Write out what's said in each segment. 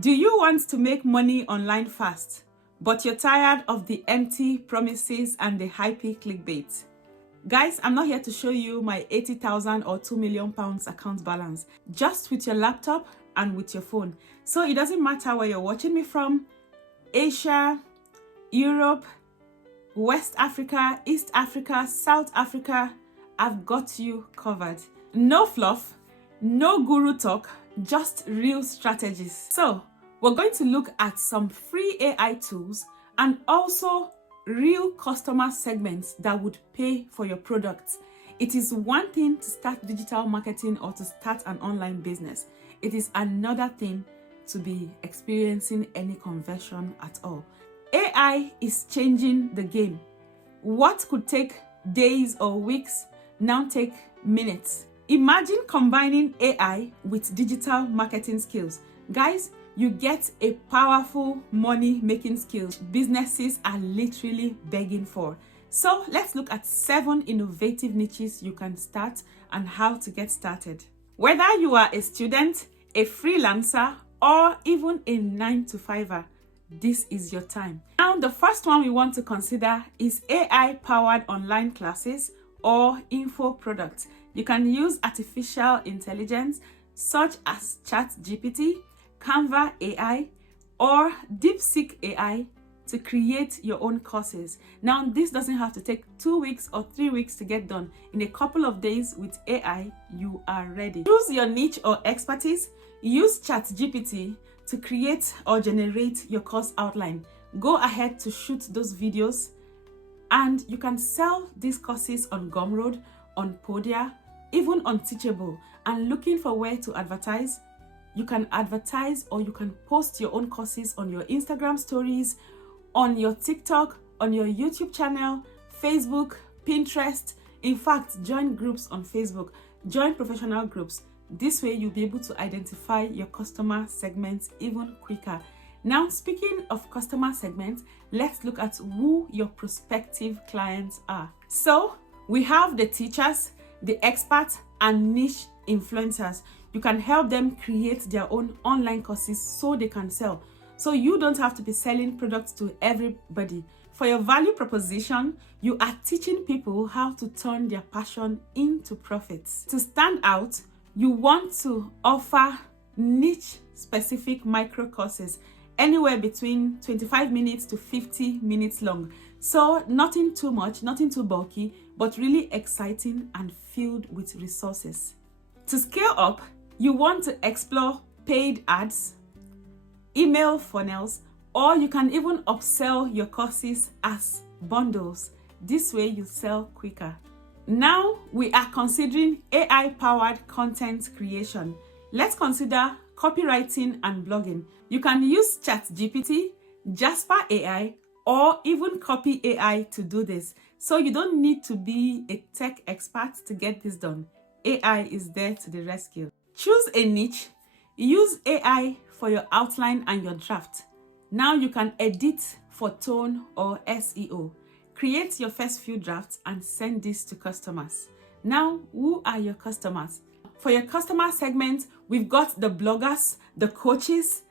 Do you want to make money online fast, but you're tired of the empty promises and the hypey clickbait? Guys, I'm not here to show you my 80,000 or £2 million account balance, just with your laptop and with your phone. So it doesn't matter where you're watching me from, Asia, Europe, West Africa, East Africa, South Africa, I've got you covered. No fluff, no guru talk, just real strategies. So we're going to look at some free AI tools and also real customer segments that would pay for your products. It is one thing to start digital marketing or to start an online business. It is another thing to be experiencing any conversion at all. AI is changing the game. What could take days or weeks now take minutes. Imagine combining AI with digital marketing skills. Guys, you get a powerful money-making skill businesses are literally begging for. So let's look at 7 innovative niches you can start and how to get started. Whether you are a student, a freelancer, or even a 9-to-5er, this is your time. Now, the first one we want to consider is AI-powered online classes or info products. You can use artificial intelligence such as ChatGPT, Canva AI, or DeepSeek AI to create your own courses. Now, this doesn't have to take 2 weeks or 3 weeks to get done. In a couple of days with AI, you are ready. Choose your niche or expertise. Use ChatGPT to create or generate your course outline. Go ahead to shoot those videos, and you can sell these courses on Gumroad, on Podia, even on Teachable. And looking for where to advertise, you can advertise or you can post your own courses on your Instagram stories, on your TikTok, on your YouTube channel, Facebook, Pinterest. In fact, join groups on Facebook, join professional groups. This way you'll be able to identify your customer segments even quicker. Now, speaking of customer segments, let's look at who your prospective clients are. So we have the teachers, the experts, and niche influencers. You can help them create their own online courses so they can sell. So you don't have to be selling products to everybody. For your value proposition, you are teaching people how to turn their passion into profits. To stand out, you want to offer niche specific micro courses, anywhere between 25 minutes to 50 minutes long. So nothing too much, nothing too bulky, but really exciting and filled with resources. To scale up, you want to explore paid ads, email funnels, or you can even upsell your courses as bundles. This way you sell quicker. Now we are considering AI-powered content creation. Let's consider copywriting and blogging. You can use ChatGPT, Jasper AI, or even Copy AI to do this. So you don't need to be a tech expert to get this done. AI is there to the rescue. Choose a niche. Use AI for your outline and your draft. Now you can edit for tone or SEO. Create your first few drafts and send this to customers. Now, who are your customers? For your customer segment, we've got the bloggers, the coaches,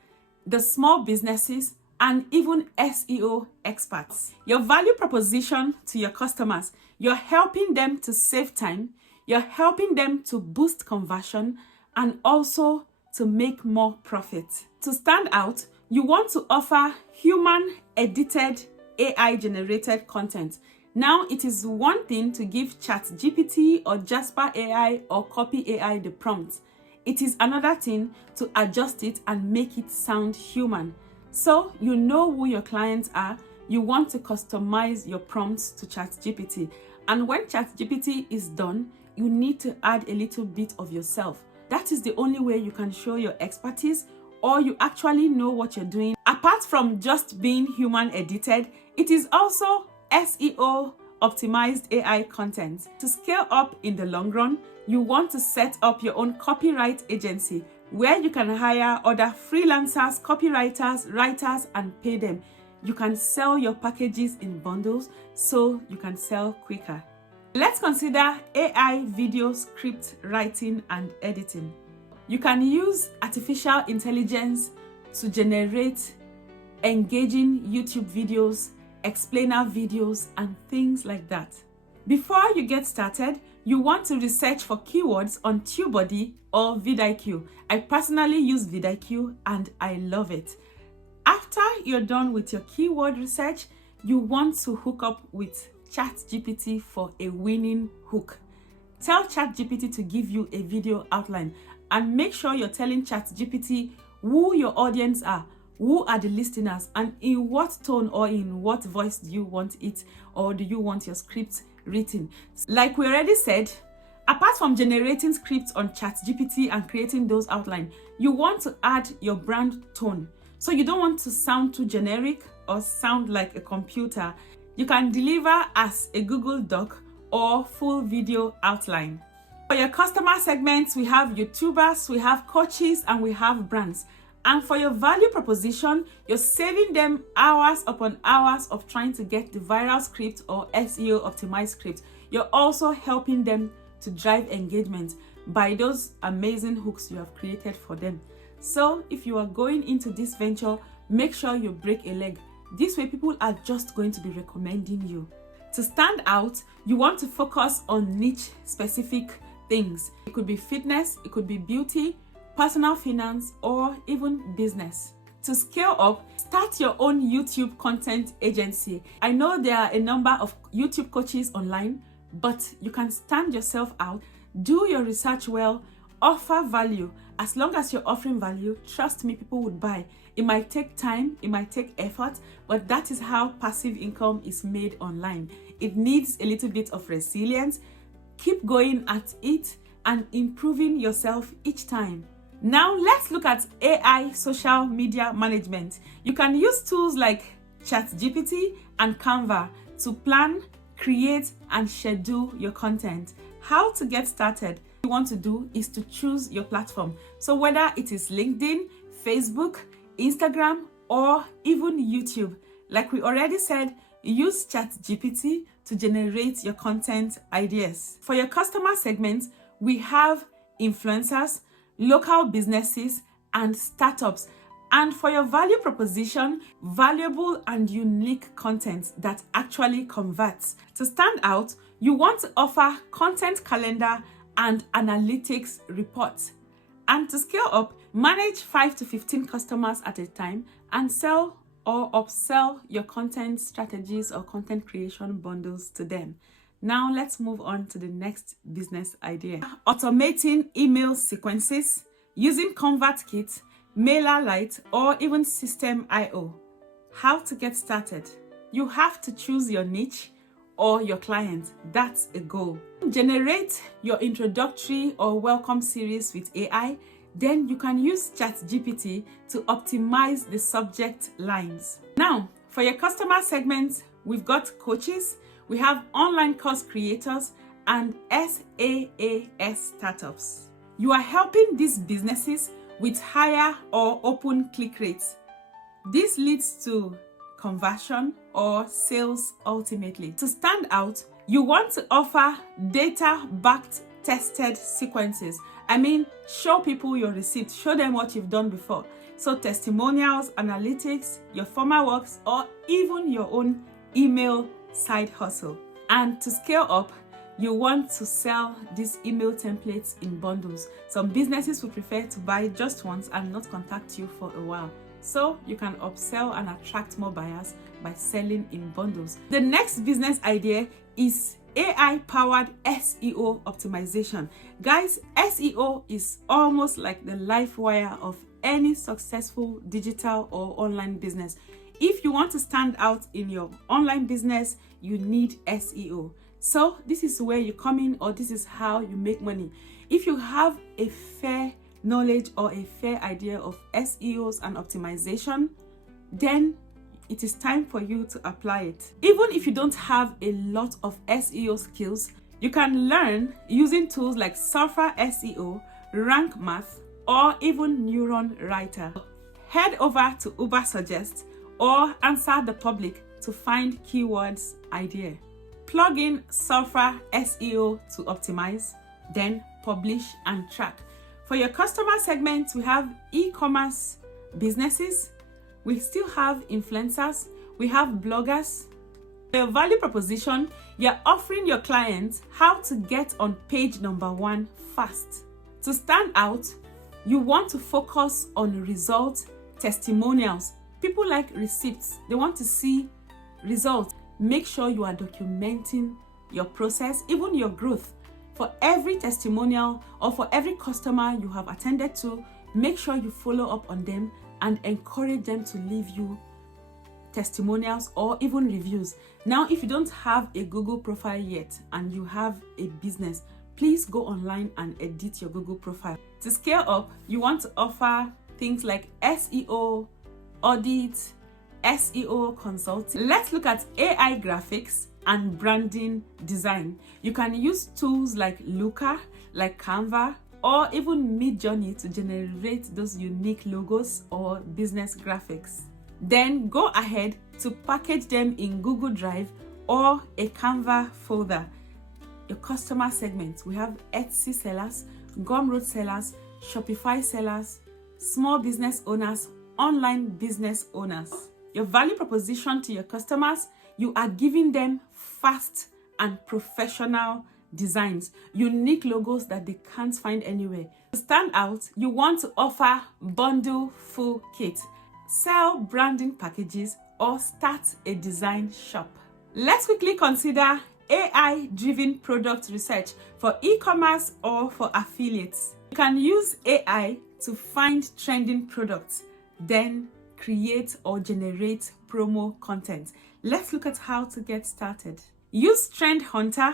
the small businesses, and even SEO experts. Your value proposition to your customers, you're helping them to save time, you're helping them to boost conversion, and also to make more profit. To stand out, you want to offer human edited AI generated content. Now, it is one thing to give ChatGPT or Jasper AI or Copy AI the prompt. It is another thing to adjust it and make it sound human. So you know who your clients are. You want to customize your prompts to ChatGPT. And when ChatGPT is done, you need to add a little bit of yourself. That is the only way you can show your expertise or you actually know what you're doing. Apart from just being human edited, it is also SEO optimized AI content. To scale up in the long run, you want to set up your own copyright agency where you can hire other freelancers, copywriters, writers, and pay them. You can sell your packages in bundles so you can sell quicker. Let's consider AI video script writing and editing. You can use artificial intelligence to generate engaging YouTube videos, explainer videos, and things like that. Before you get started, you want to research for keywords on TubeBuddy or vidIQ. I personally use vidIQ and I love it. After you're done with your keyword research, you want to hook up with ChatGPT for a winning hook. Tell ChatGPT to give you a video outline and make sure you're telling ChatGPT who your audience are, who are the listeners, and in what tone or in what voice do you want it, or do you want your script written. Like we already said, apart from generating scripts on ChatGPT and creating those outlines, you want to add your brand tone. So you don't want to sound too generic or sound like a computer. You can deliver as a Google Doc or full video outline. For your customer segments, we have YouTubers, we have coaches, and we have brands. And for your value proposition, you're saving them hours upon hours of trying to get the viral script or SEO optimized script. You're also helping them to drive engagement by those amazing hooks you have created for them. So if you are going into this venture, make sure you break a leg. This way people are just going to be recommending you. To stand out, you want to focus on niche specific things. It could be fitness, it could be beauty, personal finance, or even business. To scale up, start your own YouTube content agency. I know there are a number of YouTube coaches online, but you can stand yourself out, do your research well, offer value. As long as you're offering value, trust me, people would buy. It might take time, it might take effort, but that is how passive income is made online. It needs a little bit of resilience. Keep going at it and improving yourself each time. Now let's look at AI social media management. You can use tools like ChatGPT and Canva to plan, create, and schedule your content. How to get started? What you want to do is to choose your platform. So whether it is LinkedIn, Facebook, Instagram, or even YouTube, like we already said, use ChatGPT to generate your content ideas. For your customer segments, we have influencers, local businesses, and startups. And for your value proposition, valuable and unique content that actually converts. To stand out, you want to offer content calendar and analytics reports. And to scale up, manage 5 to 15 customers at a time and sell or upsell your content strategies or content creation bundles to them. Now let's move on to the next business idea. Automating email sequences using ConvertKit, MailerLite, or even System.io. How to get started? You have to choose your niche or your client. That's a goal. Generate your introductory or welcome series with AI. Then you can use ChatGPT to optimize the subject lines. Now, for your customer segments, we've got coaches, we have online course creators, and SaaS startups. You are helping these businesses with higher or open click rates. This leads to conversion or sales ultimately. To stand out, you want to offer data-backed tested sequences. I mean, show people your receipts, show them what you've done before. So testimonials, analytics, your former works, or even your own email side hustle. And to scale up, you want to sell these email templates in bundles. Some businesses would prefer to buy just once and not contact you for a while. So you can upsell and attract more buyers by selling in bundles. The next business idea is AI-powered SEO optimization. Guys, SEO is almost like the life wire of any successful digital or online business. If you want to stand out in your online business, you need SEO. So this is where you come in, or this is how you make money. If you have a fair knowledge or a fair idea of SEOs and optimization, then it is time for you to apply it. Even if you don't have a lot of SEO skills, you can learn using tools like Surfer SEO, Rank Math, or even Neuron Writer. Head over to Ubersuggest or Answer the Public to find keywords idea. Plug in Surfer SEO to optimize, then publish and track. For your customer segments, we have e-commerce businesses, we still have influencers, we have bloggers. Your value proposition, you're offering your clients how to get on page number 1 fast. To stand out, you want to focus on results, testimonials. People like receipts, they want to see results. Make sure you are documenting your process, even your growth. For every testimonial or for every customer you have attended to, make sure you follow up on them and encourage them to leave you testimonials or even reviews. Now, if you don't have a Google profile yet and you have a business, please go online and edit your Google profile. To scale up, you want to offer things like SEO, audit, SEO consulting. Let's look at AI graphics and branding design. You can use tools like Looker, like Canva, or even Midjourney to generate those unique logos or business graphics. Then go ahead to package them in Google Drive or a Canva folder. Your customer segments, we have Etsy sellers, Gumroad sellers, Shopify sellers, small business owners, online business owners. Your value proposition to your customers, you are giving them fast and professional designs, unique logos that they can't find anywhere. To stand out, you want to offer bundle full kit, sell branding packages, or start a design shop. Let's quickly consider AI-driven product research for e-commerce or for affiliates. You can use AI to find trending products, then create or generate promo content. Let's look at how to get started. Use Trend Hunter,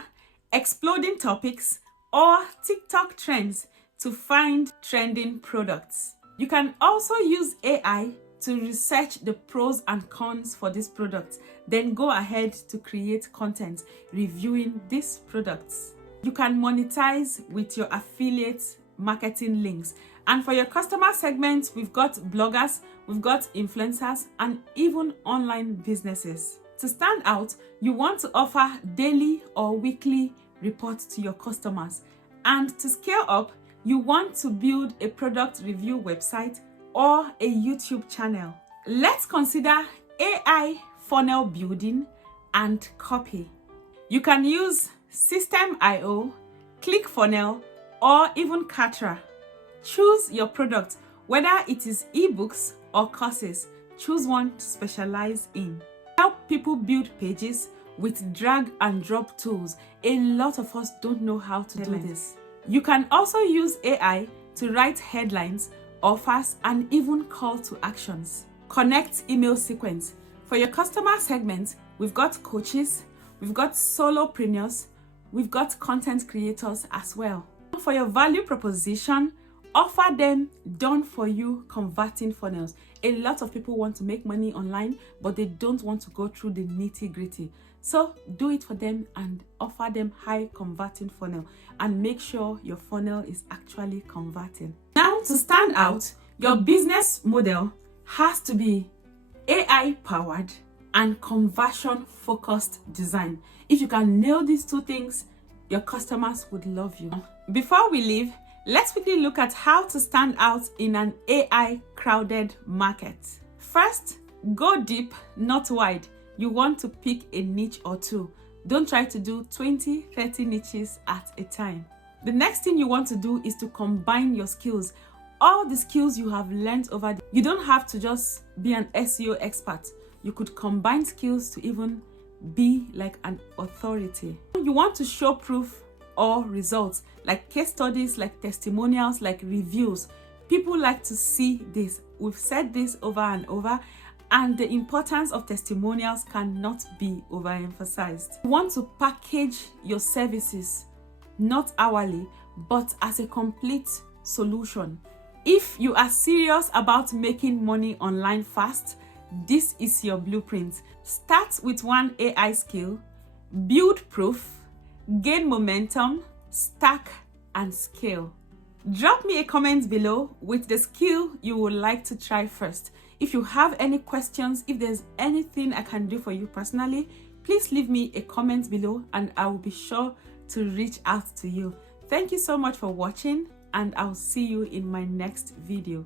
Exploding Topics, or TikTok trends to find trending products. You can also use AI to research the pros and cons for this product, then go ahead to create content reviewing these products. You can monetize with your affiliate marketing links. And for your customer segments, we've got bloggers, we've got influencers, and even online businesses. To stand out, you want to offer daily or weekly reports to your customers. And to scale up, you want to build a product review website or a YouTube channel. Let's consider AI funnel building and copy. You can use System.io, ClickFunnels, or even Katra. Choose your product, whether it is ebooks or courses. Choose one to specialize in. Help people build pages with drag and drop tools. A lot of us don't know how to do this. You can also use AI to write headlines, offers, and even call to actions. Connect email sequence. For your customer segment, we've got coaches, we've got solopreneurs, we've got content creators as well. For your value proposition, offer them done for you converting funnels. A lot of people want to make money online, but they don't want to go through the nitty-gritty. So do it for them and offer them high converting funnel and make sure your funnel is actually converting. Now, to stand out, your business model has to be AI powered and conversion focused design. If you can nail these two things, your customers would love you. Before we leave, let's quickly look at how to stand out in an AI crowded market. First, go deep, not wide. You want to pick a niche or two. Don't try to do 20, 30 niches at a time. The next thing you want to do is to combine your skills. All the skills you have learned you don't have to just be an SEO expert. You could combine skills to even be like an authority. You want to show proof or results, like case studies, like testimonials, like reviews. People like to see this. We've said this over and over, and the importance of testimonials cannot be overemphasized. You want to package your services, not hourly, but as a complete solution. If you are serious about making money online fast, this is your blueprint. Start with one AI skill, build proof, gain momentum, stack, and scale. Drop me a comment below with the skill you would like to try first. If you have any questions, if there's anything I can do for you personally, please leave me a comment below and I will be sure to reach out to you. Thank you so much for watching, and I'll see you in my next video.